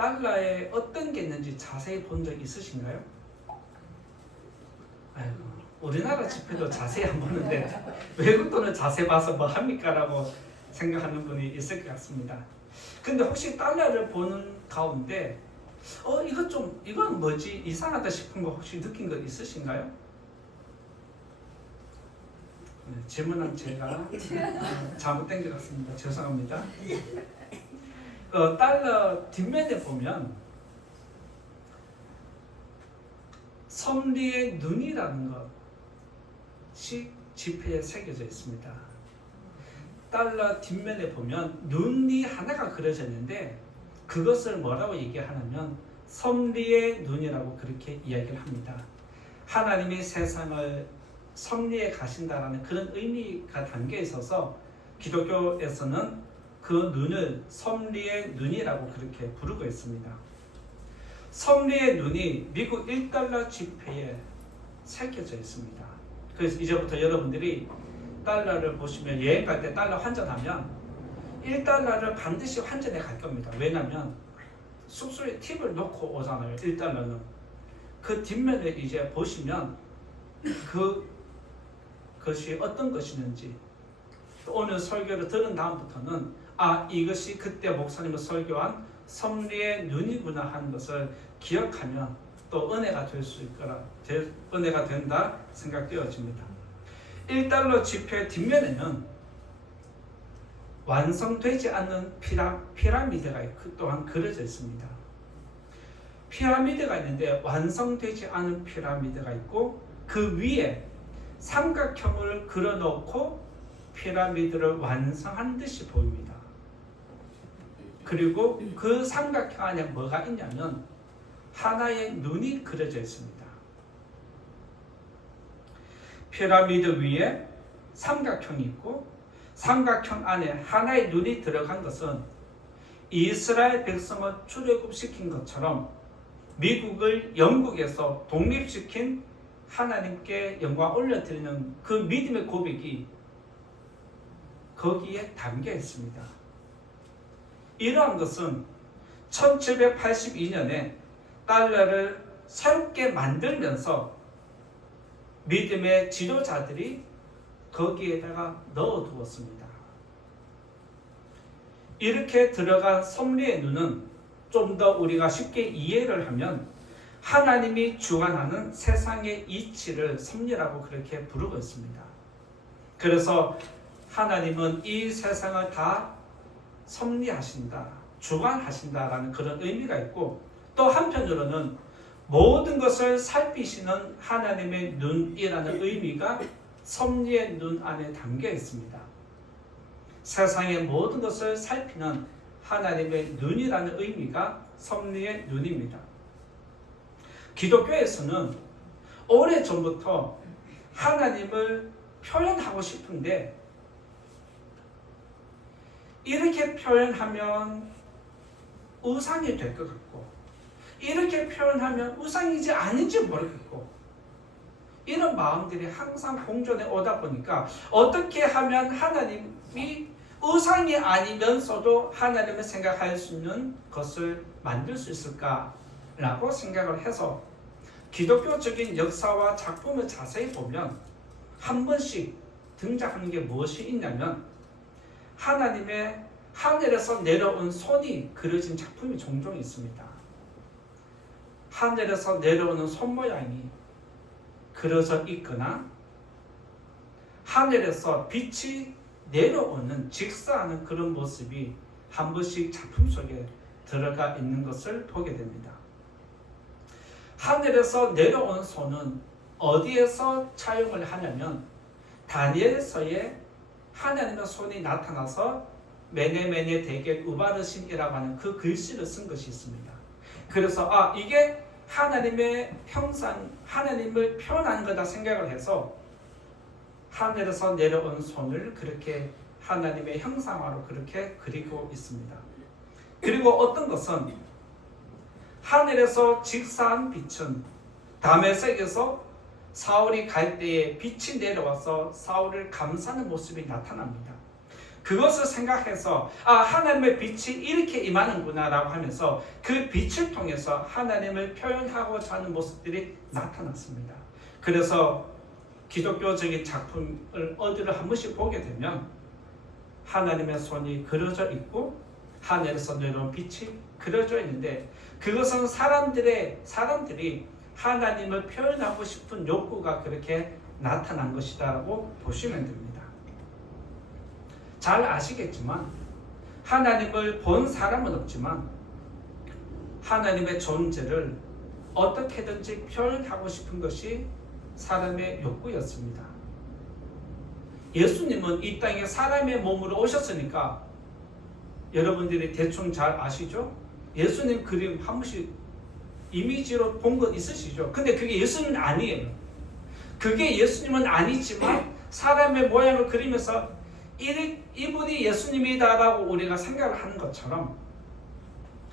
달러에 어떤 게 있는지 자세히 본 적 있으신가요? 아이고, 우리나라 지폐도 자세히 안 보는데 외국 돈을 자세히 봐서 뭐 합니까? 라고 생각하는 분이 있을 것 같습니다. 근데 혹시 달러를 보는 가운데 이건 뭐지? 이상하다 싶은 거 혹시 느낀 거 있으신가요? 네, 질문은 제가 잘못된 것 같습니다. 죄송합니다. 달러 뒷면에 보면 섭리의 눈이라는 것이 지폐에 새겨져 있습니다. 달러 뒷면에 보면 눈이 하나가 그려져 있는데 그것을 뭐라고 얘기하냐면 섭리의 눈이라고 그렇게 이야기를 합니다. 하나님이 세상을 섭리해 가신다라는 그런 의미가 담겨 있어서 기독교에서는 그 눈을 섭리의 눈이라고 그렇게 부르고 있습니다. 섭리의 눈이 미국 1달러 지폐에 새겨져 있습니다. 그래서 이제부터 여러분들이 달러를 보시면 여행 갈 때 달러 환전하면 1달러를 반드시 환전해 갈 겁니다. 왜냐하면 숙소에 팁을 놓고 오잖아요. 1달러는. 그 뒷면에 이제 보시면 그것이 어떤 것이는지 오늘 설교를 들은 다음부터는 이것이 그때 목사님이 설교한 섭리의 눈이구나 하는 것을 기억하면 또 은혜가 될 수 있거나 은혜가 된다 생각되어집니다. 1달러 지폐 뒷면에는 완성되지 않는 피라미드가 또한 그려져 있습니다. 피라미드가 있는데 완성되지 않은 피라미드가 있고 그 위에 삼각형을 그려놓고 피라미드를 완성한 듯이 보입니다. 그리고 그 삼각형 안에 뭐가 있냐면 하나의 눈이 그려져 있습니다. 피라미드 위에 삼각형이 있고 삼각형 안에 하나의 눈이 들어간 것은 이스라엘 백성을 출애굽시킨 것처럼 미국을 영국에서 독립시킨 하나님께 영광 올려드리는 그 믿음의 고백이 거기에 담겨 있습니다. 이러한 것은 1782년에 달러를 새롭게 만들면서 믿음의 지도자들이 거기에다가 넣어두었습니다. 이렇게 들어간 섭리의 눈은 좀 더 우리가 쉽게 이해를 하면 하나님이 주관하는 세상의 이치를 섭리라고 그렇게 부르고 있습니다. 그래서 하나님은 이 세상을 다 섭리하신다, 주관하신다라는 그런 의미가 있고 또 한편으로는 모든 것을 살피시는 하나님의 눈이라는 의미가 섭리의 눈 안에 담겨 있습니다. 세상의 모든 것을 살피는 하나님의 눈이라는 의미가 섭리의 눈입니다. 기독교에서는 오래전부터 하나님을 표현하고 싶은데 이렇게 표현하면 우상이 될 것 같고 이렇게 표현하면 우상이지 아닌지 모르겠고 이런 마음들이 항상 공존해 오다 보니까 어떻게 하면 하나님이 우상이 아니면서도 하나님을 생각할 수 있는 것을 만들 수 있을까라고 생각을 해서 기독교적인 역사와 작품을 자세히 보면 한 번씩 등장하는 게 무엇이 있냐면 하나님의 하늘에서 내려온 손이 그려진 작품이 종종 있습니다. 하늘에서 내려오는 손 모양이 그려져 있거나 하늘에서 빛이 내려오는 직사하는 그런 모습이 한 번씩 작품 속에 들어가 있는 것을 보게 됩니다. 하늘에서 내려온 손은 어디에서 차용을 하냐면 다니엘서에 하나님의 손이 나타나서 메네메네 데겔 우바르신이라고 하는 그 글씨를 쓴 것이 있습니다. 그래서 이게 하나님의 형상, 하나님을 표현하는 거다 생각을 해서 하늘에서 내려온 손을 그렇게 하나님의 형상화로 그렇게 그리고 있습니다. 그리고 어떤 것은 하늘에서 직사한 빛은 다메섹에서 사울이 갈 때에 빛이 내려와서 사울을 감싸는 모습이 나타납니다. 그것을 생각해서 하나님의 빛이 이렇게 임하는구나 라고 하면서 그 빛을 통해서 하나님을 표현하고자 하는 모습들이 나타났습니다. 그래서 기독교적인 작품을 어디를 한 번씩 보게 되면 하나님의 손이 그려져 있고 하늘에서 내려온 빛이 그려져 있는데 그것은 사람들이 하나님을 표현하고 싶은 욕구가 그렇게 나타난 것이다라고 보시면 됩니다. 잘 아시겠지만 하나님을 본 사람은 없지만 하나님의 존재를 어떻게든지 표현하고 싶은 것이 사람의 욕구였습니다. 예수님은 이 땅에 사람의 몸으로 오셨으니까 여러분들이 대충 잘 아시죠? 예수님 그림 한 번씩 이미지로 본 거 있으시죠? 근데 그게 예수님은 아니에요. 그게 예수님은 아니지만 사람의 모양을 그리면서 이분이 예수님이다라고 우리가 생각을 하는 것처럼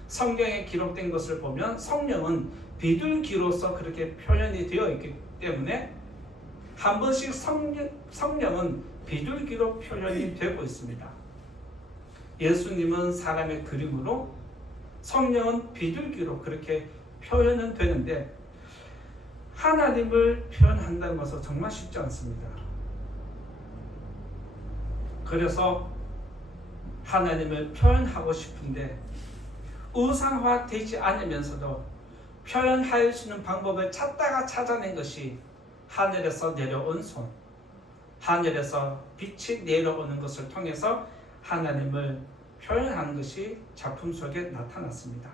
성경에 기록된 것을 보면 성령은 비둘기로서 그렇게 표현이 되어 있기 때문에 한 번씩 성령은 비둘기로 표현이 되고 있습니다. 예수님은 사람의 그림으로 성령은 비둘기로 그렇게 표현은 되는데 하나님을 표현한다는 것은 정말 쉽지 않습니다. 그래서 하나님을 표현하고 싶은데 우상화되지 않으면서도 표현할 수 있는 방법을 찾다가 찾아낸 것이 하늘에서 내려온 손, 하늘에서 빛이 내려오는 것을 통해서 하나님을 표현하는 것이 작품 속에 나타났습니다.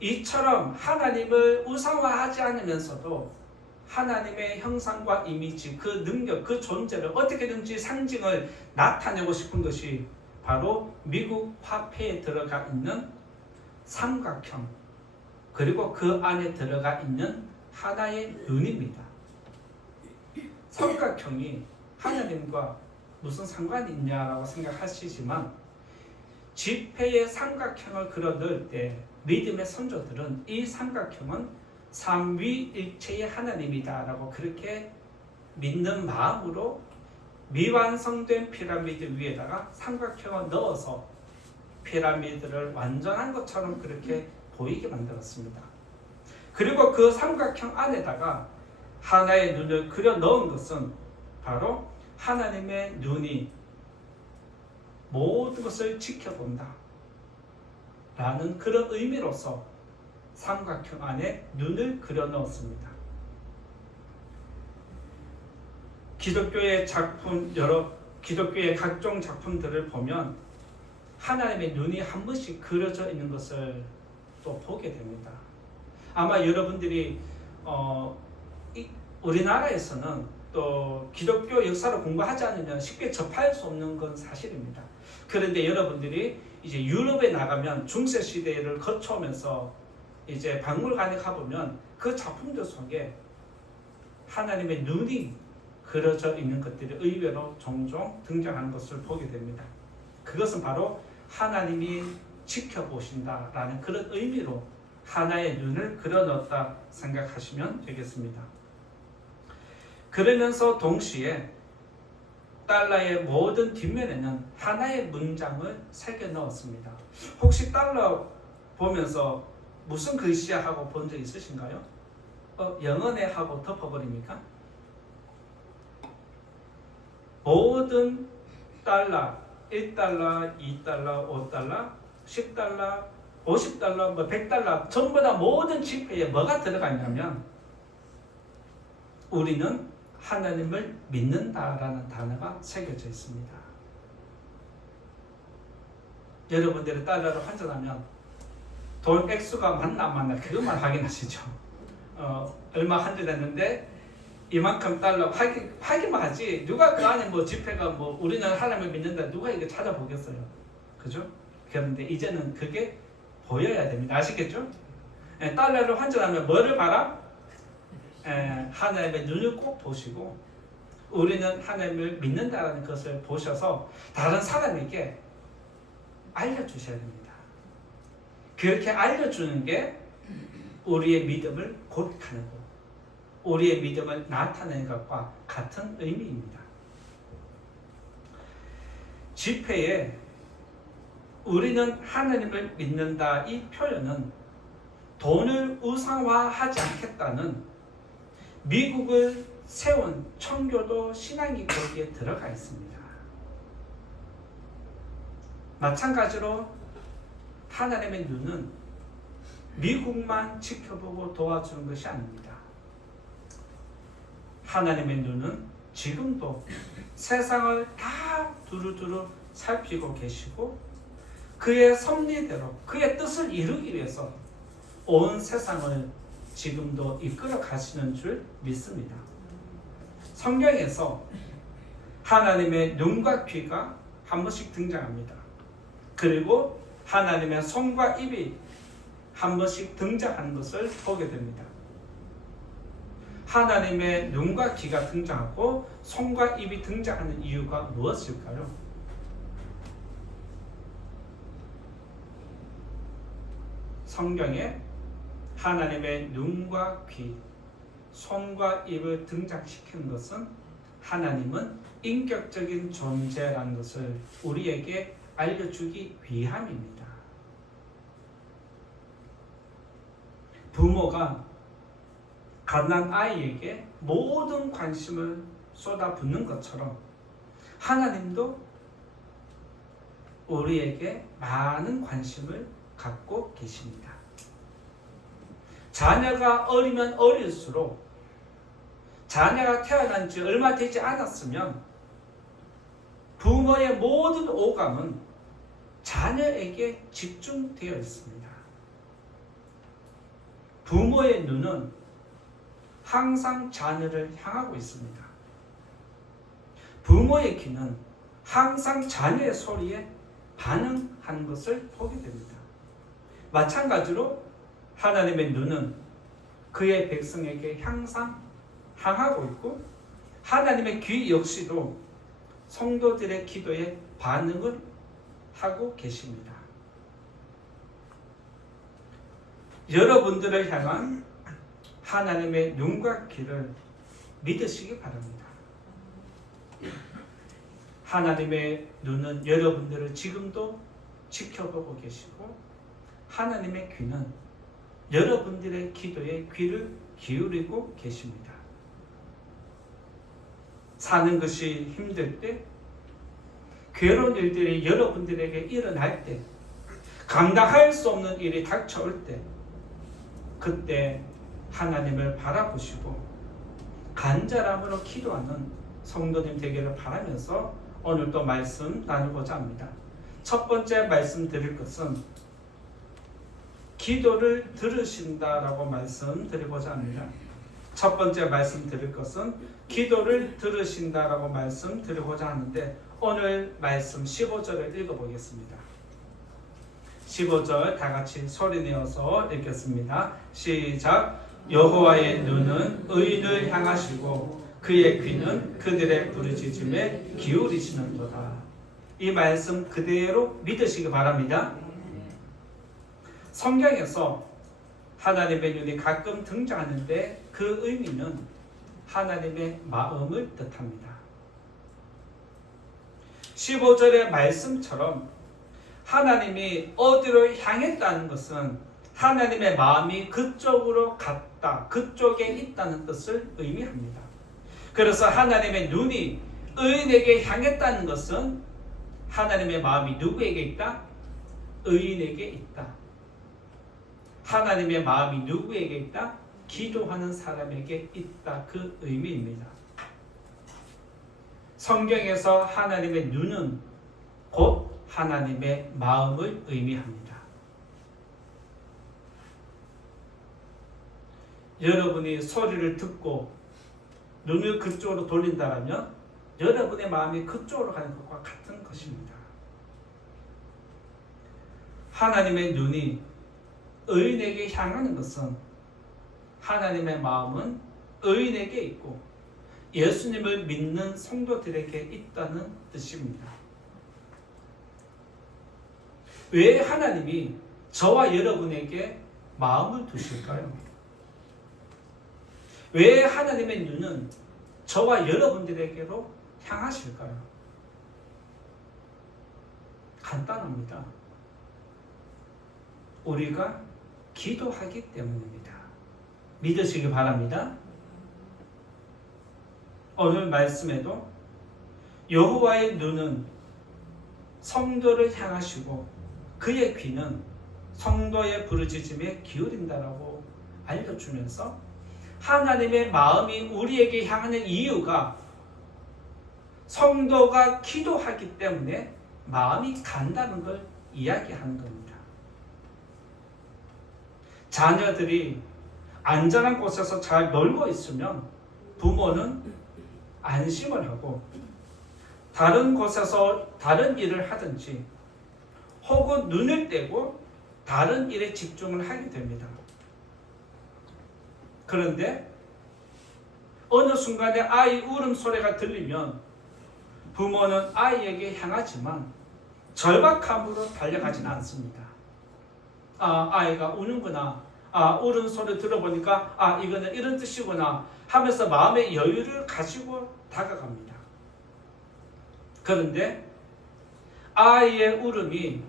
이처럼 하나님을 우상화하지 않으면서도 하나님의 형상과 이미지, 그 능력, 그 존재를 어떻게든지 상징을 나타내고 싶은 것이 바로 미국 화폐에 들어가 있는 삼각형, 그리고 그 안에 들어가 있는 하나의 눈입니다. 삼각형이 하나님과 무슨 상관이 있냐라고 생각하시지만 지폐의 삼각형을 그려 넣을 때 믿음의 선조들은 이 삼각형은 삼위일체의 하나님이다라고 그렇게 믿는 마음으로 미완성된 피라미드 위에다가 삼각형을 넣어서 피라미드를 완전한 것처럼 그렇게 보이게 만들었습니다. 그리고 그 삼각형 안에다가 하나의 눈을 그려 넣은 것은 바로 하나님의 눈이 모든 것을 지켜본다 라는 그런 의미로서 삼각형 안에 눈을 그려 넣었습니다. 기독교의 기독교의 각종 작품들을 보면 하나님의 눈이 한 번씩 그려져 있는 것을 또 보게 됩니다. 아마 여러분들이 우리나라에서는 또 기독교 역사를 공부하지 않으면 쉽게 접할 수 없는 건 사실입니다. 그런데 여러분들이 이제 유럽에 나가면 중세 시대를 거쳐오면서 이제 박물관에 가보면 그 작품들 속에 하나님의 눈이 그려져 있는 것들이 의외로 종종 등장하는 것을 보게 됩니다. 그것은 바로 하나님이 지켜보신다라는 그런 의미로 하나의 눈을 그려 넣었다 생각하시면 되겠습니다. 그러면서 동시에 달러의 모든 뒷면에는 하나의 문장을 새겨 넣었습니다. 혹시 달러 보면서 무슨 글씨야 하고 본 적 있으신가요? 영어네 하고 덮어버립니까? 모든 달러, 1달러, 2달러, 5달러, 10달러, 50달러, 100달러 전부 다 모든 지폐에 뭐가 들어가 있냐면 우리는 하나님을 믿는다라는 단어가 새겨져 있습니다. 여러분들이 달러를 환전하면 돈 액수가 맞나 안 맞나 그것만 확인하시죠. 얼마 환전했는데 이만큼 달러 확인만 하지 누가 그 안에 뭐 지폐가 뭐 우리는 하나님을 믿는다 누가 이거 찾아보겠어요. 그죠? 그런데 이제는 그게 보여야 됩니다. 아시겠죠? 달러를 환전하면 뭐를 봐라? 하나님의 눈을 꼭 보시고 우리는 하나님을 믿는다는 것을 보셔서 다른 사람에게 알려주셔야 됩니다. 그렇게 알려주는 게 우리의 믿음을 고백하는 것, 우리의 믿음을 나타내는 것과 같은 의미입니다. 집회에 우리는 하나님을 믿는다 이 표현은 돈을 우상화하지 않겠다는 미국을 세운 청교도 신앙이 거기에 들어가 있습니다. 마찬가지로 하나님의 눈은 미국만 지켜보고 도와주는 것이 아닙니다. 하나님의 눈은 지금도 세상을 다 두루두루 살피고 계시고 그의 섭리대로 그의 뜻을 이루기 위해서 온 세상을 지금도 이끌어 가시는 줄 믿습니다. 성경에서 하나님의 눈과 귀가 한 번씩 등장합니다. 그리고 하나님의 손과 입이 한 번씩 등장하는 것을 보게 됩니다. 하나님의 눈과 귀가 등장하고 손과 입이 등장하는 이유가 무엇일까요? 성경에 하나님의 눈과 귀, 손과 입을 등장시키는 것은 하나님은 인격적인 존재라는 것을 우리에게 알려주기 위함입니다. 부모가 갓난 아이에게 모든 관심을 쏟아붓는 것처럼 하나님도 우리에게 많은 관심을 갖고 계십니다. 자녀가 어리면 어릴수록 자녀가 태어난 지 얼마 되지 않았으면 부모의 모든 오감은 자녀에게 집중되어 있습니다. 부모의 눈은 항상 자녀를 향하고 있습니다. 부모의 귀는 항상 자녀의 소리에 반응하는 것을 보게 됩니다. 마찬가지로 하나님의 눈은 그의 백성에게 항상 향하고 있고 하나님의 귀 역시도 성도들의 기도에 반응을 하고 계십니다. 여러분들을 향한 하나님의 눈과 귀를 믿으시기 바랍니다. 하나님의 눈은 여러분들을 지금도 지켜보고 계시고 하나님의 귀는 여러분들의 기도에 귀를 기울이고 계십니다. 사는 것이 힘들 때, 괴로운 일들이 여러분들에게 일어날 때, 감당할 수 없는 일이 닥쳐올 때, 그때 하나님을 바라보시고 간절함으로 기도하는 성도님 되기를 바라면서 오늘 또 말씀 나누고자 합니다. 첫 번째 말씀 드릴 것은 기도를 들으신다라고 말씀드리고자 합니다. 첫 번째 말씀 드릴 것은 기도를 들으신다라고 말씀드리고자 하는데 오늘 말씀 15절을 읽어보겠습니다. 15절 다 같이 소리내어서 읽겠습니다. 시작. 여호와의 눈은 의인을 향하시고 그의 귀는 그들의 부르짖음에 기울이시는도다. 이 말씀 그대로 믿으시기 바랍니다. 성경에서 하나님의 눈이 가끔 등장하는데 그 의미는 하나님의 마음을 뜻합니다. 15절의 말씀처럼 하나님이 어디로 향했다는 것은 하나님의 마음이 그쪽으로 갔다, 그쪽에 있다는 뜻을 의미합니다. 그래서 하나님의 눈이 의인에게 향했다는 것은 하나님의 마음이 누구에게 있다? 의인에게 있다. 하나님의 마음이 누구에게 있다? 기도하는 사람에게 있다. 그 의미입니다. 성경에서 하나님의 눈은 곧 하나님의 마음을 의미합니다. 여러분이 소리를 듣고 눈을 그쪽으로 돌린다면 여러분의 마음이 그쪽으로 가는 것과 같은 것입니다. 하나님의 눈이 의인에게 향하는 것은 하나님의 마음은 의인에게 있고 예수님을 믿는 성도들에게 있다는 뜻입니다. 왜 하나님이 저와 여러분에게 마음을 두실까요? 왜 하나님의 눈은 저와 여러분들에게로 향하실까요? 간단합니다. 우리가 기도하기 때문입니다. 믿으시기 바랍니다. 오늘 말씀에도 여호와의 눈은 성도를 향하시고 그의 귀는 성도의 부르짖음에 기울인다라고 알려주면서 하나님의 마음이 우리에게 향하는 이유가 성도가 기도하기 때문에 마음이 간다는 걸 이야기하는 겁니다. 자녀들이 안전한 곳에서 잘 놀고 있으면 부모는 안심을 하고 다른 곳에서 다른 일을 하든지 혹은 눈을 떼고 다른 일에 집중을 하게 됩니다. 그런데 어느 순간에 아이 울음소리가 들리면 부모는 아이에게 향하지만 절박함으로 달려가진 않습니다. 아이가 우는구나. 울음소리 들어보니까 이거는 이런 뜻이구나 하면서 마음의 여유를 가지고 다가갑니다. 그런데 아이의 울음이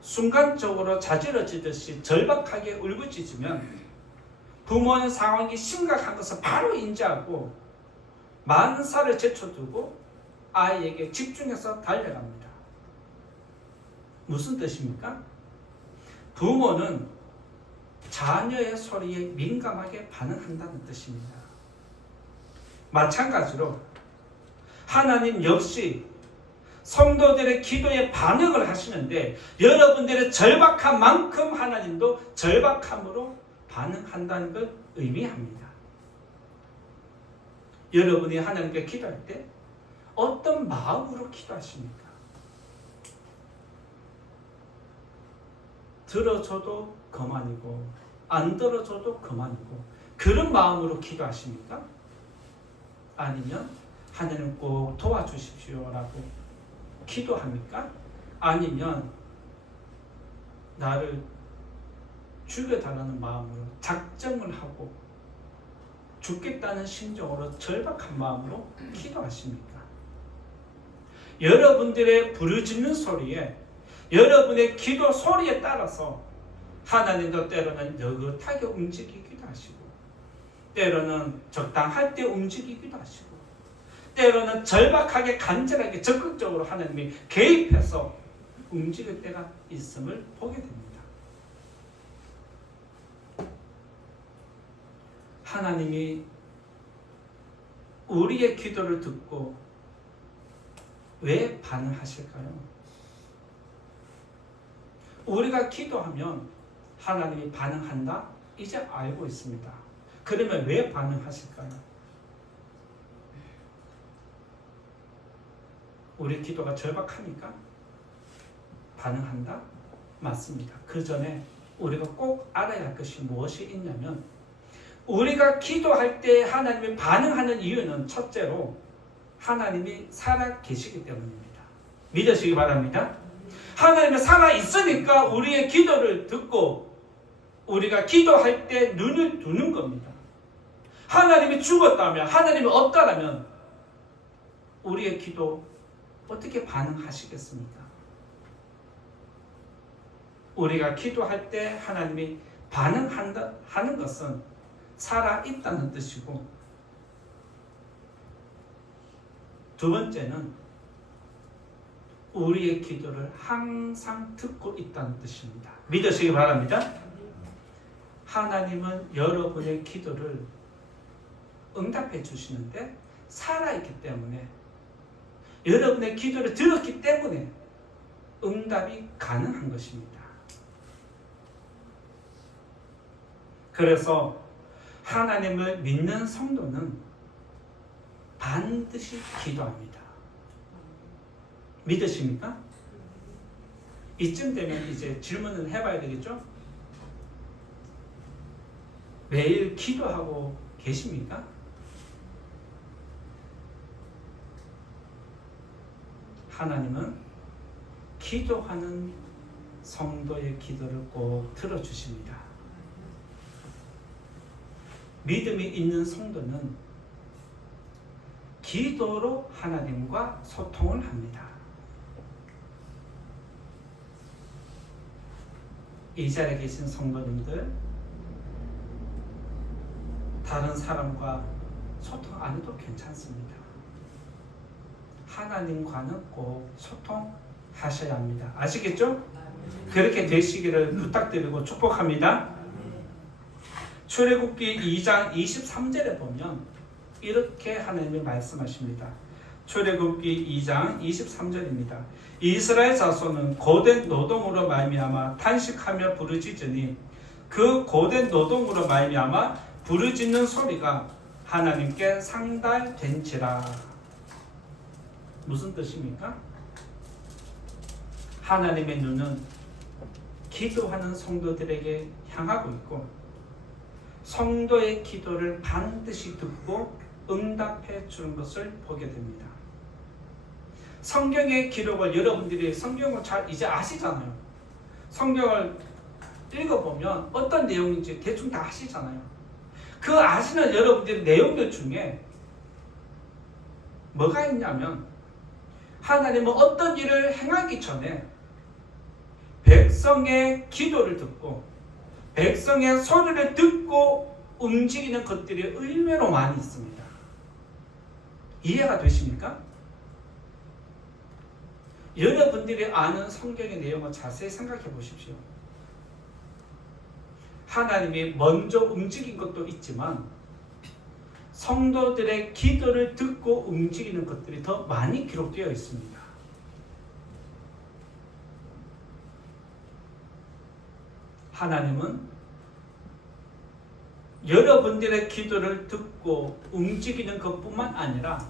순간적으로 자지러지듯이 절박하게 울부짖으면 부모는 상황이 심각한 것을 바로 인지하고 만사를 제쳐두고 아이에게 집중해서 달려갑니다. 무슨 뜻입니까? 부모는 자녀의 소리에 민감하게 반응한다는 뜻입니다. 마찬가지로 하나님 역시 성도들의 기도에 반응을 하시는데 여러분들의 절박한 만큼 하나님도 절박함으로 반응한다는 걸 의미합니다. 여러분이 하나님께 기도할 때 어떤 마음으로 기도하십니까? 들어줘도 그만이고 안 들어줘도 그만이고 그런 마음으로 기도하십니까? 아니면 하나님 꼭 도와주십시오라고 기도합니까? 아니면 나를 죽여달라는 마음으로 작정을 하고 죽겠다는 심정으로 절박한 마음으로 기도하십니까? 여러분들의 부르짖는 소리에 여러분의 기도 소리에 따라서 하나님도 때로는 느긋하게 움직이기도 하시고 때로는 적당할 때 움직이기도 하시고 때로는 절박하게 간절하게 적극적으로 하나님이 개입해서 움직일 때가 있음을 보게 됩니다. 하나님이 우리의 기도를 듣고 왜 반응하실까요? 우리가 기도하면 하나님이 반응한다? 이제 알고 있습니다. 그러면 왜 반응하실까요? 우리 기도가 절박하니까 반응한다? 맞습니다. 그 전에 우리가 꼭 알아야 할 것이 무엇이 있냐면 우리가 기도할 때 하나님이 반응하는 이유는 첫째로 하나님이 살아 계시기 때문입니다. 믿으시기 바랍니다. 하나님이 살아 있으니까 우리의 기도를 듣고 우리가 기도할 때 눈을 두는 겁니다. 하나님이 죽었다면 하나님이 없다라면 우리의 기도 어떻게 반응하시겠습니까? 우리가 기도할 때 하나님이 반응한다 하는 것은 살아있다는 뜻이고 두 번째는 우리의 기도를 항상 듣고 있다는 뜻입니다. 믿으시기 바랍니다. 하나님은 여러분의 기도를 응답해 주시는데 살아있기 때문에 여러분의 기도를 들었기 때문에 응답이 가능한 것입니다. 그래서 하나님을 믿는 성도는 반드시 기도합니다. 믿으십니까? 이쯤 되면 이제 질문을 해봐야 되겠죠? 매일 기도하고 계십니까? 하나님은 기도하는 성도의 기도를 꼭 들어주십니다. 믿음이 있는 성도는 기도로 하나님과 소통을 합니다. 이 자리에 계신 성도님들, 다른 사람과 소통 안 해도 괜찮습니다. 하나님과는 꼭 소통하셔야 합니다. 아시겠죠? 그렇게 되시기를 부탁드리고 축복합니다. 출애굽기 2장 23절에 보면 이렇게 하나님이 말씀하십니다. 출애굽기 2장 23절입니다. 이스라엘 자손은 고된 노동으로 말미암아 탄식하며 부르짖으니 그 고된 노동으로 말미암아 부르짖는 소리가 하나님께 상달된지라. 무슨 뜻입니까? 하나님의 눈은 기도하는 성도들에게 향하고 있고 성도의 기도를 반드시 듣고 응답해 주는 것을 보게 됩니다. 성경의 기록을 여러분들이 성경을 잘 이제 아시잖아요. 성경을 읽어보면 어떤 내용인지 대충 다 아시잖아요. 그 아시는 여러분들의 내용들 중에 뭐가 있냐면 하나님은 어떤 일을 행하기 전에 백성의 기도를 듣고 백성의 소리를 듣고 움직이는 것들이 의외로 많이 있습니다. 이해가 되십니까? 여러분들이 아는 성경의 내용을 자세히 생각해 보십시오. 하나님이 먼저 움직인 것도 있지만 성도들의 기도를 듣고 움직이는 것들이 더 많이 기록되어 있습니다. 하나님은 여러분들의 기도를 듣고 움직이는 것뿐만 아니라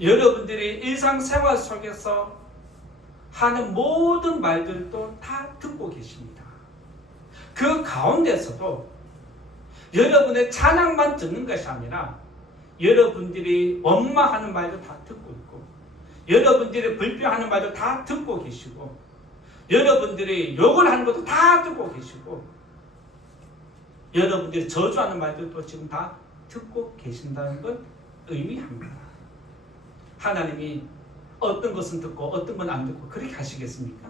여러분들이 일상생활 속에서 하는 모든 말들도 다 듣고 계십니다. 그 가운데서도 여러분의 찬양만 듣는 것이 아니라 여러분들이 원망하는 말도 다 듣고 있고 여러분들이 불평하는 말도 다 듣고 계시고 여러분들이 욕을 하는 것도 다 듣고 계시고 여러분들이 저주하는 말들도 지금 다 듣고 계신다는 걸 의미합니다. 하나님이 어떤 것은 듣고 어떤 건 안 듣고 그렇게 하시겠습니까?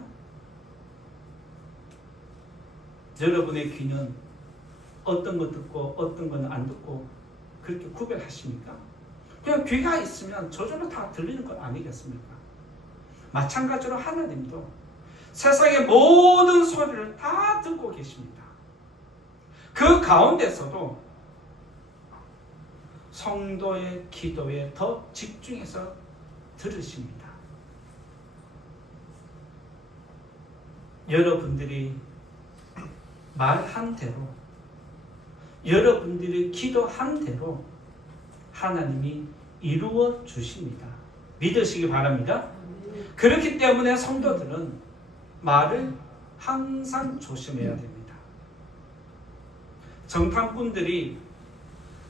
여러분의 귀는 어떤 거 듣고 어떤 건 안 듣고 그렇게 구별하십니까? 그냥 귀가 있으면 저절로 다 들리는 것 아니겠습니까? 마찬가지로 하나님도 세상의 모든 소리를 다 듣고 계십니다. 그 가운데서도 성도의 기도에 더 집중해서 들으십니다. 여러분들이 말한 대로 여러분들이 기도한 대로 하나님이 이루어 주십니다. 믿으시기 바랍니다. 그렇기 때문에 성도들은 말을 항상 조심해야 됩니다. 정탐꾼들이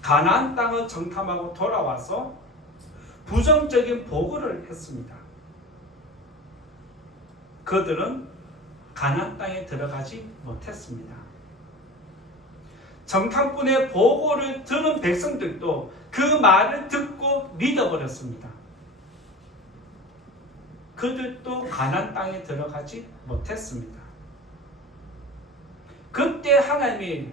가나안 땅을 정탐하고 돌아와서 부정적인 보고를 했습니다. 그들은 가나안 땅에 들어가지 못했습니다. 정탐꾼의 보고를 들은 백성들도 그 말을 듣고 믿어버렸습니다. 그들도 가나안 땅에 들어가지 못했습니다. 그때 하나님이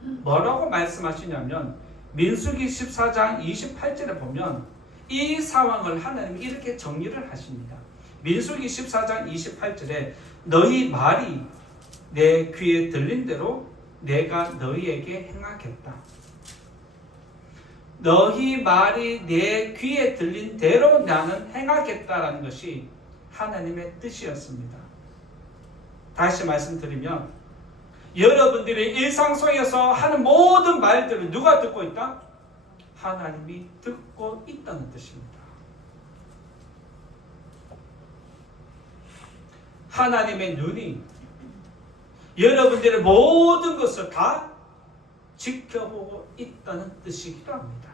뭐라고 말씀하시냐면 민수기 14장 28절에 보면 이 상황을 하나님이 이렇게 정리를 하십니다. 민수기 14장 28절에 너희 말이 내 귀에 들린 대로 내가 너희에게 행하겠다. 너희 말이 내 귀에 들린 대로 나는 행하겠다라는 것이 하나님의 뜻이었습니다. 다시 말씀드리면 여러분들이 일상 속에서 하는 모든 말들을 누가 듣고 있다? 하나님이 듣고 있다는 뜻입니다. 하나님의 눈이 여러분들의 모든 것을 다 지켜보고 있다는 뜻이기도 합니다.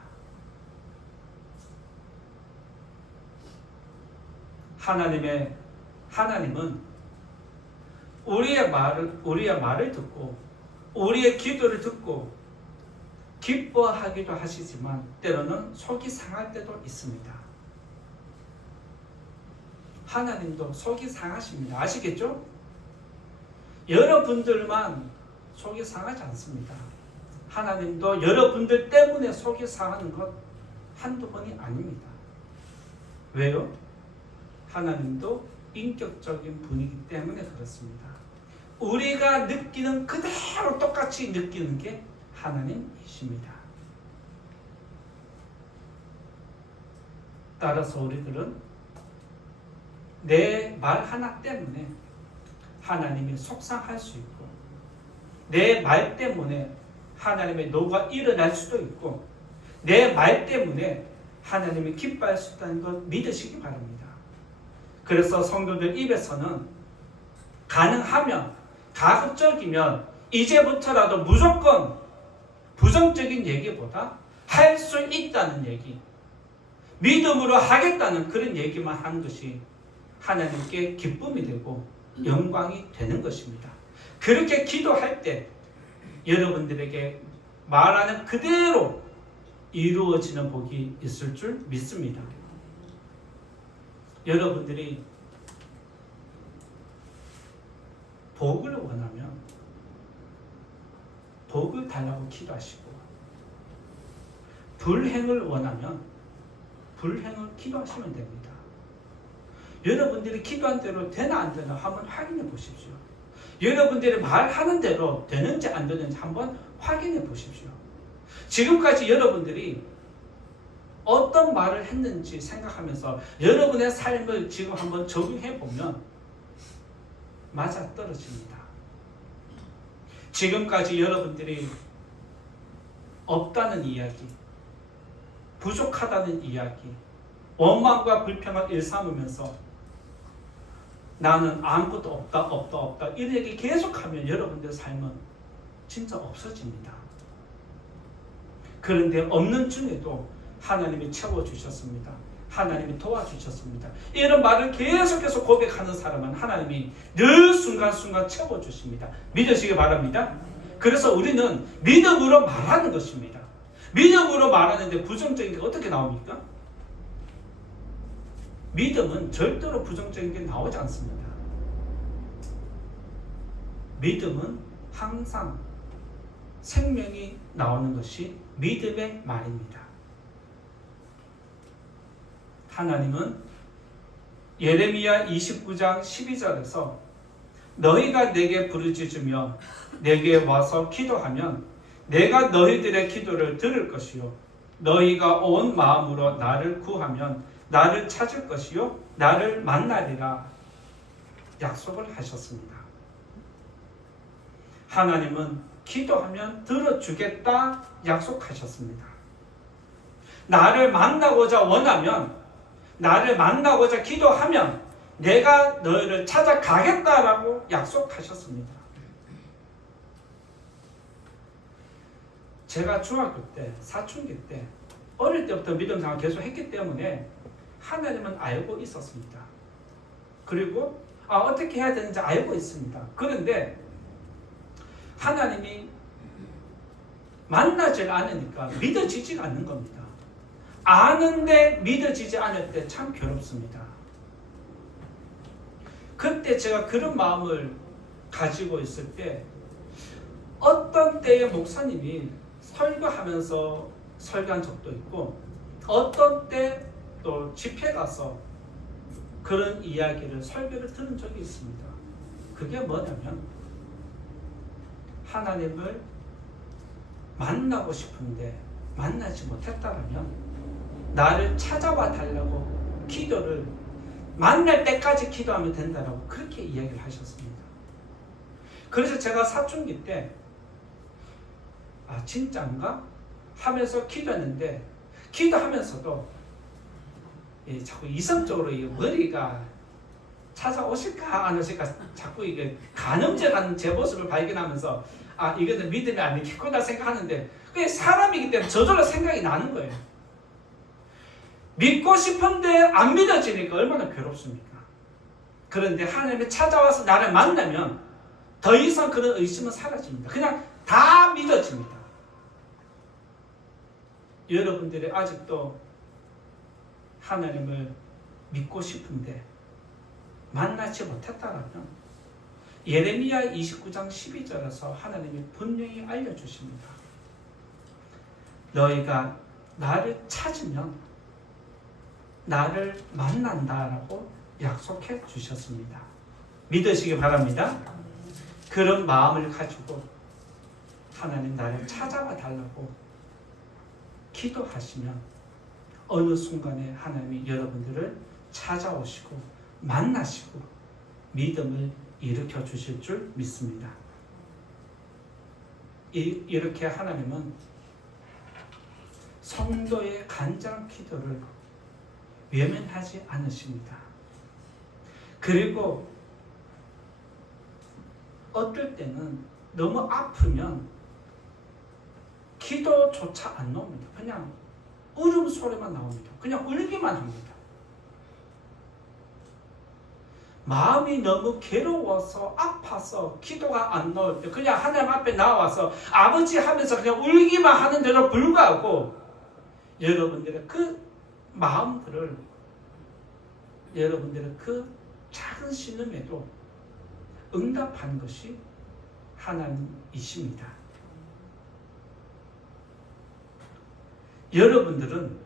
하나님은 우리의 말을 듣고 우리의 기도를 듣고 기뻐하기도 하시지만 때로는 속이 상할 때도 있습니다. 하나님도 속이 상하십니다. 아시겠죠? 여러분들만 속이 상하지 않습니다. 하나님도 여러분들 때문에 속이 상하는 것 한두 번이 아닙니다. 왜요? 하나님도 인격적인 분이기 때문에 그렇습니다. 우리가 느끼는 그대로 똑같이 느끼는 게 하나님이십니다. 따라서 우리들은 내 말 하나 때문에 하나님이 속상할 수 있고, 내 말 때문에 하나님의 노가 일어날 수도 있고, 내 말 때문에 하나님이 기뻐할 수 있다는 것 믿으시기 바랍니다. 그래서 성도들 입에서는 가능하면, 가급적이면 이제부터라도 무조건 부정적인 얘기보다 할 수 있다는 얘기, 믿음으로 하겠다는 그런 얘기만 하는 것이 하나님께 기쁨이 되고 영광이 되는 것입니다. 그렇게 기도할 때 여러분들에게 말하는 그대로 이루어지는 복이 있을 줄 믿습니다. 여러분들이 복을 원하면 복을 달라고 기도하시고, 불행을 원하면 불행을 기도하시면 됩니다. 여러분들이 기도한 대로 되나 안 되나 한번 확인해 보십시오. 여러분들이 말하는 대로 되는지 안 되는지 한번 확인해 보십시오. 지금까지 여러분들이 어떤 말을 했는지 생각하면서 여러분의 삶을 지금 한번 적용해 보면 맞아 떨어집니다. 지금까지 여러분들이 없다는 이야기, 부족하다는 이야기, 원망과 불평을 일삼으면서 나는 아무것도 없다 이런 얘기 계속하면 여러분들의 삶은 진짜 없어집니다. 그런데 없는 중에도 하나님이 채워주셨습니다. 하나님이 도와주셨습니다. 이런 말을 계속해서 고백하는 사람은 하나님이 늘 순간순간 채워주십니다. 믿으시기 바랍니다. 그래서 우리는 믿음으로 말하는 것입니다. 믿음으로 말하는데 부정적인 게 어떻게 나옵니까? 믿음은 절대로 부정적인 게 나오지 않습니다. 믿음은 항상 생명이 나오는 것이 믿음의 말입니다. 하나님은 예레미야 29장 12절에서 너희가 내게 부르짖으며 내게 와서 기도하면 내가 너희들의 기도를 들을 것이요 너희가 온 마음으로 나를 구하면 나를 찾을 것이요 나를 만나리라 약속을 하셨습니다. 하나님은 기도하면 들어주겠다 약속하셨습니다. 나를 만나고자 원하면, 나를 만나고자 기도하면 내가 너희를 찾아가겠다라고 약속하셨습니다. 제가 중학교 때, 사춘기 때 어릴 때부터 믿음 생활 계속 했기 때문에 하나님은 알고 있었습니다. 그리고 어떻게 해야 되는지 알고 있습니다. 그런데 하나님이 만나질 않으니까 믿어지지가 않는 겁니다. 아는데 믿어지지 않을 때 참 괴롭습니다. 그때 제가 그런 마음을 가지고 있을 때 어떤 때에 목사님이 설교하면서 설교한 적도 있고 어떤 때 또 집회 가서 그런 이야기를 설교를 들은 적이 있습니다. 그게 뭐냐면 하나님을 만나고 싶은데 만나지 못했다면 나를 찾아와 달라고 기도를 만날 때까지 기도하면 된다라고 그렇게 이야기를 하셨습니다. 그래서 제가 사춘기 때 진짜인가? 하면서 기도했는데 기도하면서도 자꾸 이성적으로 머리가 찾아오실까 안 오실까 자꾸 이게 간음죄라는 제 모습을 발견하면서 이거는 믿음이 아니겠구나 생각하는데 그게 사람이기 때문에 저절로 생각이 나는 거예요. 믿고 싶은데 안 믿어지니까 얼마나 괴롭습니까? 그런데 하나님이 찾아와서 나를 만나면 더 이상 그런 의심은 사라집니다. 그냥 다 믿어집니다. 여러분들이 아직도 하나님을 믿고 싶은데 만나지 못했다라면 예레미야 29장 12절에서 하나님이 분명히 알려주십니다. 너희가 나를 찾으면 나를 만난다라고 약속해 주셨습니다. 믿으시기 바랍니다. 그런 마음을 가지고 하나님 나를 찾아와 달라고 기도하시면 어느 순간에 하나님이 여러분들을 찾아오시고 만나시고 믿음을 일으켜 주실 줄 믿습니다. 이렇게 하나님은 성도의 간절한 기도를 외면하지 않으십니다. 그리고 어떨 때는 너무 아프면 기도조차 안 나옵니다. 그냥 울음소리만 나옵니다. 그냥 울기만 합니다. 마음이 너무 괴로워서 아파서 기도가 안 나올 때 그냥 하나님 앞에 나와서 아버지 하면서 그냥 울기만 하는데도 불구하고 여러분들의 그 마음들을 여러분들의 그 작은 신음에도 응답하는 것이 하나님이십니다. 여러분들은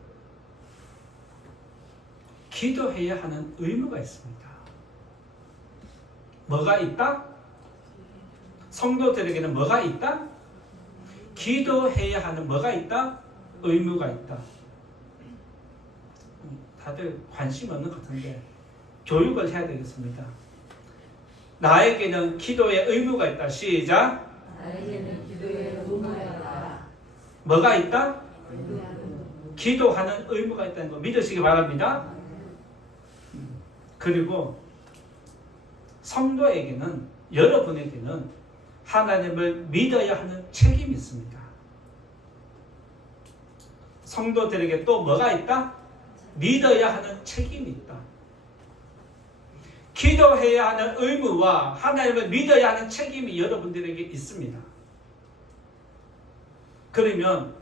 기도해야 하는 의무가 있습니다. 뭐가 있다? 성도들에게는 뭐가 있다? 기도해야 하는 뭐가 있다? 의무가 있다. 다들 관심 없는 것 같은데 교육을 해야 되겠습니다. 나에게는 기도의 의무가 있다. 시작. 나에게는 기도의 의무가 있다. 뭐가 있다? 기도하는 의무가 있다는 거 믿으시기 바랍니다. 그리고 성도에게는 여러분에게는 하나님을 믿어야 하는 책임이 있습니다. 성도들에게 또 뭐가 있다? 믿어야 하는 책임이 있다. 기도해야 하는 의무와 하나님을 믿어야 하는 책임이 여러분들에게 있습니다. 그러면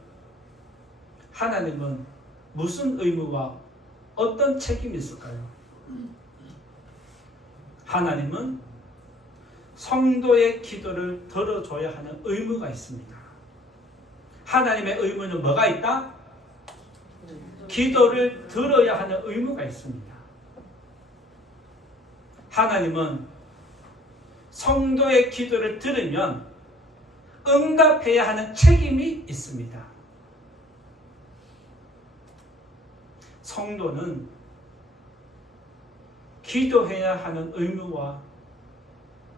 하나님은 무슨 의무와 어떤 책임이 있을까요? 하나님은 성도의 기도를 들어줘야 하는 의무가 있습니다. 하나님의 의무는 뭐가 있다? 기도를 들어야 하는 의무가 있습니다. 하나님은 성도의 기도를 들으면 응답해야 하는 책임이 있습니다. 성도는 기도해야 하는 의무와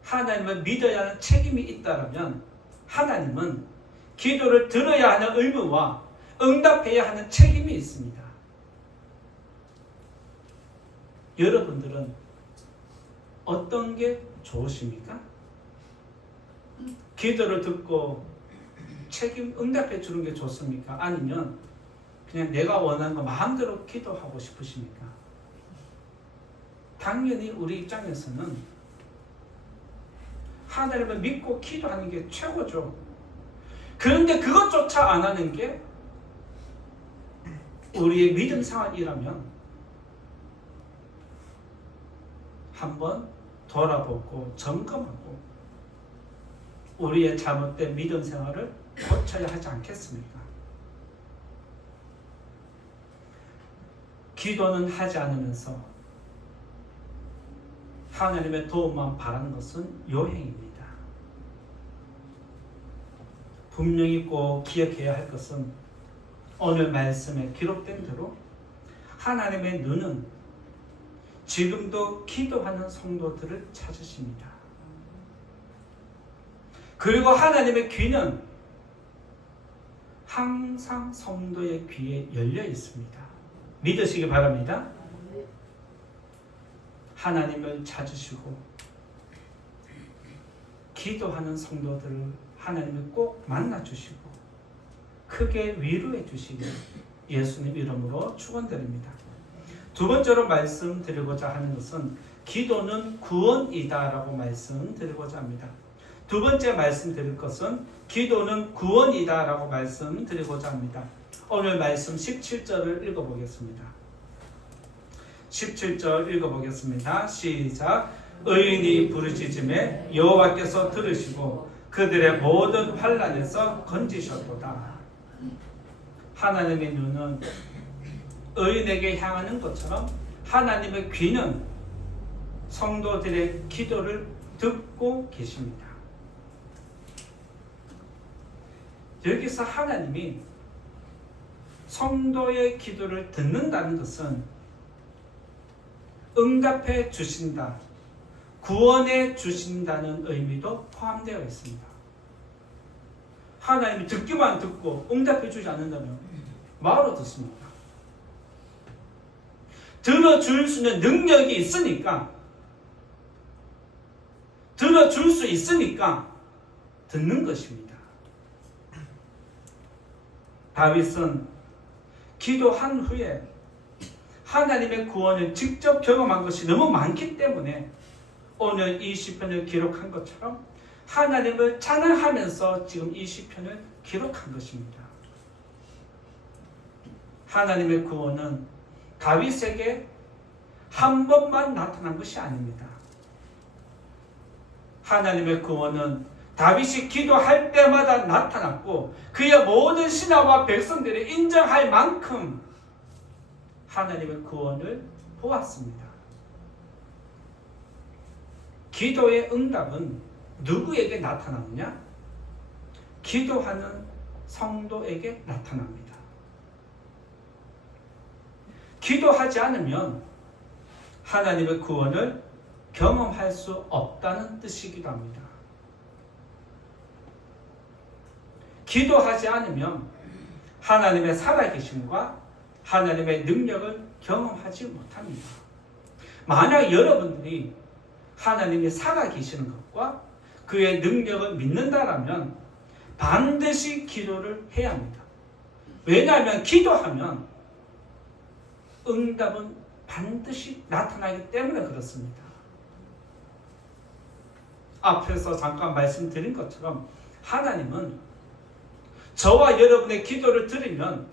하나님을 믿어야 하는 책임이 있다면 하나님은 기도를 들어야 하는 의무와 응답해야 하는 책임이 있습니다. 여러분들은 어떤 게 좋으십니까? 기도를 듣고 응답해 주는 게 좋습니까? 아니면 그냥 내가 원하는 거 마음대로 기도하고 싶으십니까? 당연히 우리 입장에서는 하나님을 믿고 기도하는 게 최고죠. 그런데 그것조차 안 하는 게 우리의 믿음 생활이라면 한번 돌아보고 점검하고 우리의 잘못된 믿음 생활을 고쳐야 하지 않겠습니까? 기도는 하지 않으면서 하나님의 도움만 바라는 것은 요행입니다. 분명히 꼭 기억해야 할 것은 오늘 말씀에 기록된 대로 하나님의 눈은 지금도 기도하는 성도들을 찾으십니다. 그리고 하나님의 귀는 항상 성도의 귀에 열려 있습니다. 믿으시기 바랍니다. 하나님을 찾으시고 기도하는 성도들을 하나님이 꼭 만나주시고 크게 위로해 주시길 예수님 이름으로 축원드립니다. 두 번째로 말씀드리고자 하는 것은 기도는 구원이다라고 말씀드리고자 합니다. 두 번째 말씀드릴 것은 기도는 구원이다라고 말씀드리고자 합니다. 오늘 말씀 17절을 읽어보겠습니다. 17절 읽어보겠습니다. 시작. 의인이 부르짖음에 여호와께서 들으시고 그들의 모든 환난에서 건지셨도다. 하나님의 눈은 의인에게 향하는 것처럼 하나님의 귀는 성도들의 기도를 듣고 계십니다. 여기서 하나님이 성도의 기도를 듣는다는 것은 응답해 주신다, 구원해 주신다는 의미도 포함되어 있습니다. 하나님이 듣기만 듣고 응답해 주지 않는다면 뭐하러 듣습니까? 들어줄 수 있는 능력이 있으니까, 들어줄 수 있으니까 듣는 것입니다. 다윗은 기도한 후에 하나님의 구원을 직접 경험한 것이 너무 많기 때문에 오늘 이 시편을 기록한 것처럼 하나님을 찬양하면서 지금 이 시편을 기록한 것입니다. 하나님의 구원은 다윗에게 한 번만 나타난 것이 아닙니다. 하나님의 구원은 다윗이 기도할 때마다 나타났고 그의 모든 신하와 백성들이 인정할 만큼 하나님의 구원을 보았습니다. 기도의 응답은 누구에게 나타나느냐? 기도하는 성도에게 나타납니다. 기도하지 않으면 하나님의 구원을 경험할 수 없다는 뜻이기도 합니다. 기도하지 않으면 하나님의 살아계심과 하나님의 능력을 경험하지 못합니다. 만약 여러분들이 하나님이 살아계시는 것과 그의 능력을 믿는다라면 반드시 기도를 해야 합니다. 왜냐하면 기도하면 응답은 반드시 나타나기 때문에 그렇습니다. 앞에서 잠깐 말씀드린 것처럼 하나님은 저와 여러분의 기도를 들으면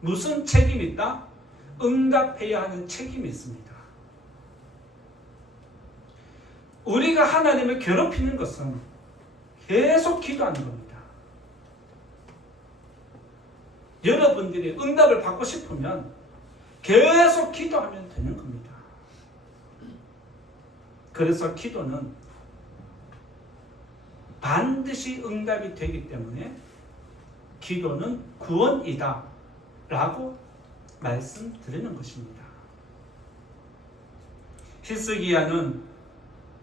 무슨 책임이 있다? 응답해야 하는 책임이 있습니다. 우리가 하나님을 괴롭히는 것은 계속 기도하는 겁니다. 여러분들이 응답을 받고 싶으면 계속 기도하면 되는 겁니다. 그래서 기도는 반드시 응답이 되기 때문에 기도는 구원이다 라고 말씀드리는 것입니다. 히스기야는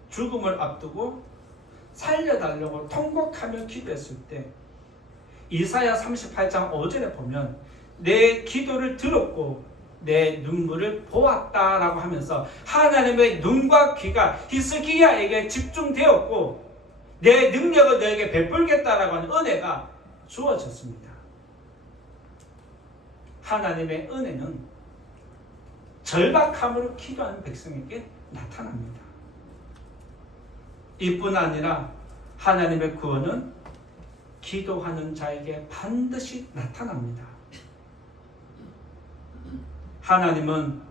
죽음을 앞두고 살려달라고 통곡하며 기도했을 때 이사야 38장 5절에 보면 내 기도를 들었고 내 눈물을 보았다라고 하면서 하나님의 눈과 귀가 히스기야에게 집중되었고 내 능력을 너에게 베풀겠다라고 하는 은혜가 주어졌습니다. 하나님의 은혜는 절박함으로 기도하는 백성에게 나타납니다. 이뿐 아니라 하나님의 구원은 기도하는 자에게 반드시 나타납니다. 하나님은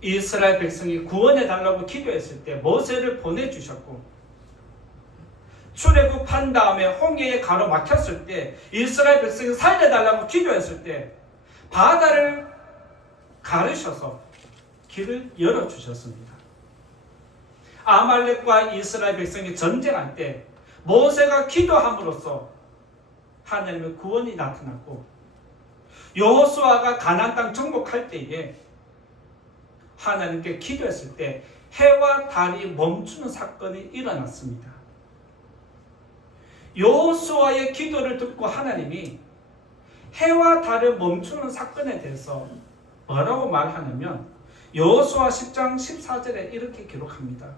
이스라엘 백성이 구원해 달라고 기도했을 때 모세를 보내주셨고 출애굽한 다음에 홍해에 가로막혔을 때 이스라엘 백성이 살려달라고 기도했을 때 바다를 가르셔서 길을 열어주셨습니다. 아말렉과 이스라엘 백성이 전쟁할 때 모세가 기도함으로써 하나님의 구원이 나타났고 여호수아가 가나안 땅 정복할 때에 하나님께 기도했을 때 해와 달이 멈추는 사건이 일어났습니다. 여호수아의 기도를 듣고 하나님이 해와 달을 멈추는 사건에 대해서 뭐라고 말하냐면 여호수아 10장 14절에 이렇게 기록합니다.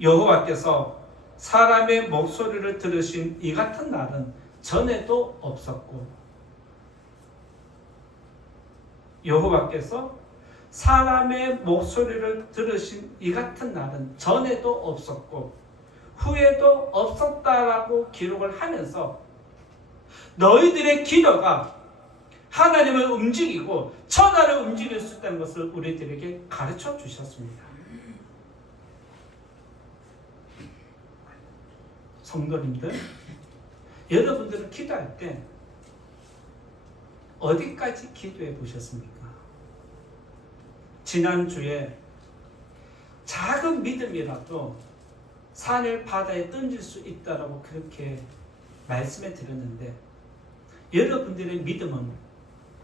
여호와께서 사람의 목소리를 들으신 이 같은 날은 전에도 없었고 여호와께서 사람의 목소리를 들으신 이 같은 날은 전에도 없었고 후에도 없었다라고 기록을 하면서 너희들의 기도가 하나님을 움직이고 천하를 움직일 수 있다는 것을 우리들에게 가르쳐 주셨습니다. 성도님들, 여러분들은 기도할 때 어디까지 기도해 보셨습니까? 지난주에 작은 믿음이라도 산을 바다에 던질 수 있다라고 그렇게 말씀해 드렸는데 여러분들의 믿음은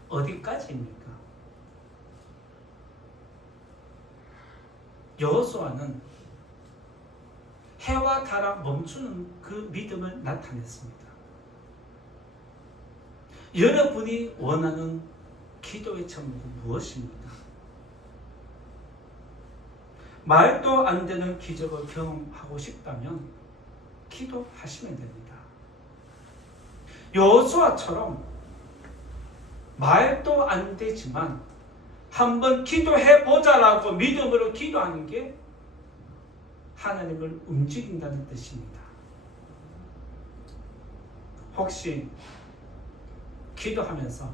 어디까지입니까? 여호수아는 해와 달아 멈추는 그 믿음을 나타냈습니다. 여러분이 원하는 기도의 제목은 무엇입니까? 말도 안 되는 기적을 경험하고 싶다면 기도하시면 됩니다. 여호수아처럼 말도 안 되지만 한번 기도해보자라고 믿음으로 기도하는 게 하나님을 움직인다는 뜻입니다. 혹시 기도하면서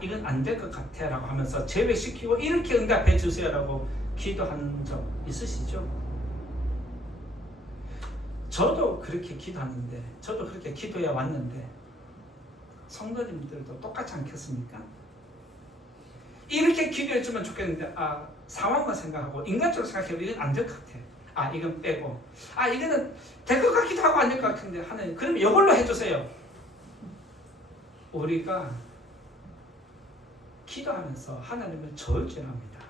이건 안 될 것 같아 라고 하면서 제외시키고 이렇게 응답해 주세요 라고 기도하는 적 있으시죠? 저도 그렇게 기도하는데, 저도 그렇게 기도해 왔는데 성도님들도 똑같지 않겠습니까? 이렇게 기도해 주면 좋겠는데 상황만 생각하고 인간적으로 생각해보면 이건 안 될 것 같아. 이건 빼고 이거는 될 것 같기도 하고 안 될 것 같은데 하나님 그러면 이걸로 해주세요. 우리가 기도하면서 하나님을 저울질합니다.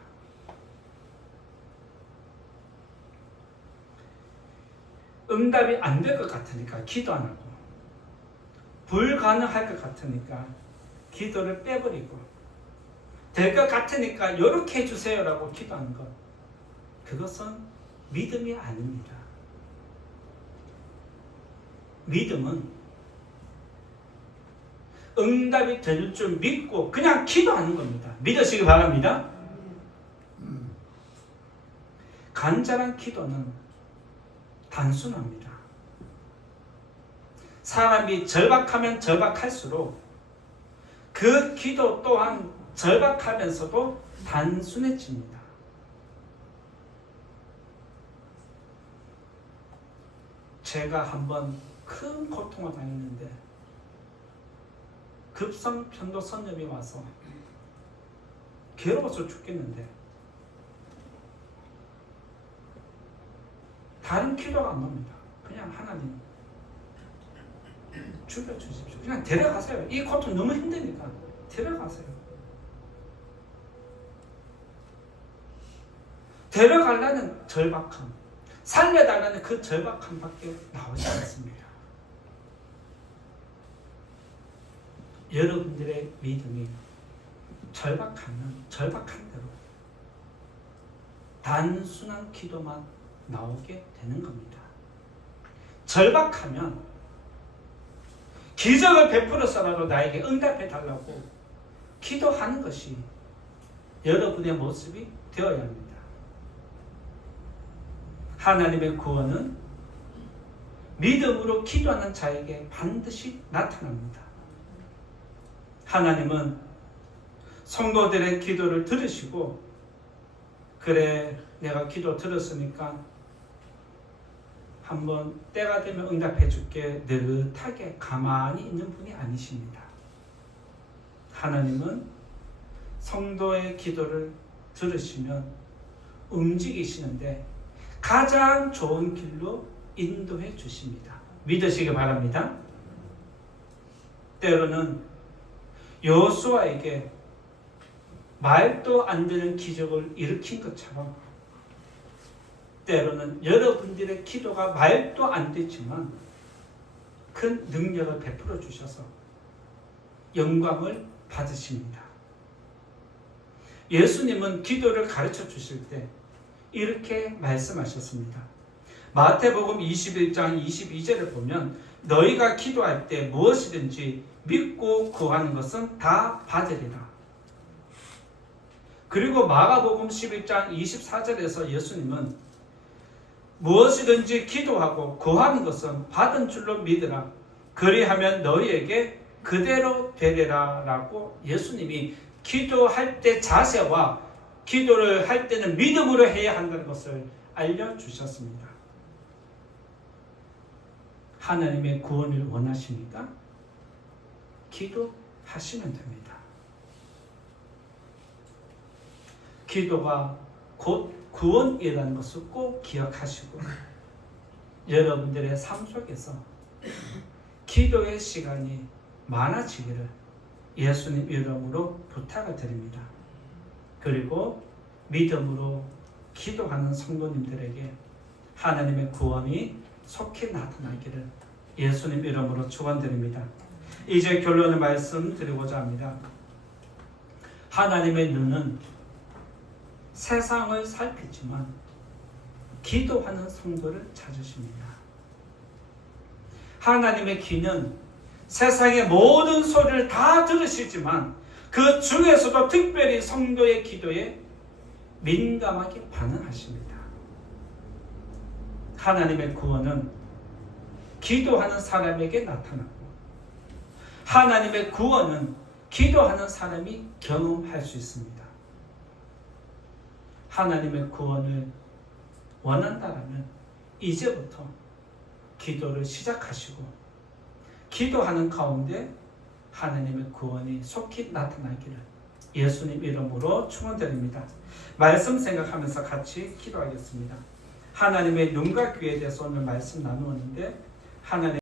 응답이 안 될 것 같으니까 기도 안 하고, 불가능할 것 같으니까 기도를 빼버리고, 될 것 같으니까 이렇게 해주세요라고 기도하는 것, 그것은 믿음이 아닙니다. 믿음은 응답이 될 줄 믿고 그냥 기도하는 겁니다. 믿으시기 바랍니다. 간절한 기도는 단순합니다. 사람이 절박하면 절박할수록 그 기도 또한 절박하면서도 단순해집니다. 제가 한번 큰 고통을 당했는데 급성 편도 선염이 와서 괴로워서 죽겠는데 다른 기도가 안 납니다. 그냥 하나님 죽여주십시오. 그냥 데려가세요. 이 고통 너무 힘드니까 데려가세요. 데려가려는 절박함, 살려달라는 그 절박함밖에 나오지 않습니다. 여러분들의 믿음이 절박하면 절박한 대로 단순한 기도만 나오게 되는 겁니다. 절박하면 기적을 베풀어서라도 나에게 응답해 달라고 기도하는 것이 여러분의 모습이 되어야 합니다. 하나님의 구원은 믿음으로 기도하는 자에게 반드시 나타납니다. 하나님은 성도들의 기도를 들으시고, 그래 내가 기도 들었으니까 한번 때가 되면 응답해 줄게 느긋하게 가만히 있는 분이 아니십니다. 하나님은 성도의 기도를 들으시면 움직이시는데 가장 좋은 길로 인도해 주십니다. 믿으시기 바랍니다. 때로는 여호수아에게 말도 안 되는 기적을 일으킨 것처럼 때로는 여러분들의 기도가 말도 안 되지만 큰 능력을 베풀어 주셔서 영광을 받으십니다. 예수님은 기도를 가르쳐 주실 때 이렇게 말씀하셨습니다. 마태복음 21장 22절을 보면 너희가 기도할 때 무엇이든지 믿고 구하는 것은 다 받으리라. 그리고 마가복음 11장 24절에서 예수님은 무엇이든지 기도하고 구하는 것은 받은 줄로 믿으라. 그리하면 너희에게 그대로 되리라 라고 예수님이 기도할 때 자세와 기도를 할 때는 믿음으로 해야 한다는 것을 알려주셨습니다. 하나님의 구원을 원하십니까? 기도하시면 됩니다. 기도가 곧 구원이라는 것을 꼭 기억하시고 여러분들의 삶 속에서 기도의 시간이 많아지기를 예수님 이름으로 부탁을 드립니다. 그리고 믿음으로 기도하는 성도님들에게 하나님의 구원이 속히 나타나기를 예수님 이름으로 축원드립니다. 이제 결론의 말씀 드리고자 합니다. 하나님의 눈은 세상을 살피지만 기도하는 성도를 찾으십니다. 하나님의 귀는 세상의 모든 소리를 다 들으시지만 그 중에서도 특별히 성도의 기도에 민감하게 반응하십니다. 하나님의 구원은 기도하는 사람에게 나타나고 하나님의 구원은 기도하는 사람이 경험할 수 있습니다. 하나님의 구원을 원한다면 이제부터 기도를 시작하시고 기도하는 가운데 하나님의 구원이 속히 나타나기를 예수님 이름으로 축원드립니다. 말씀 생각하면서 같이 기도하겠습니다. 하나님의 눈과 귀에 대해서 오늘 말씀 나누었는데 하나님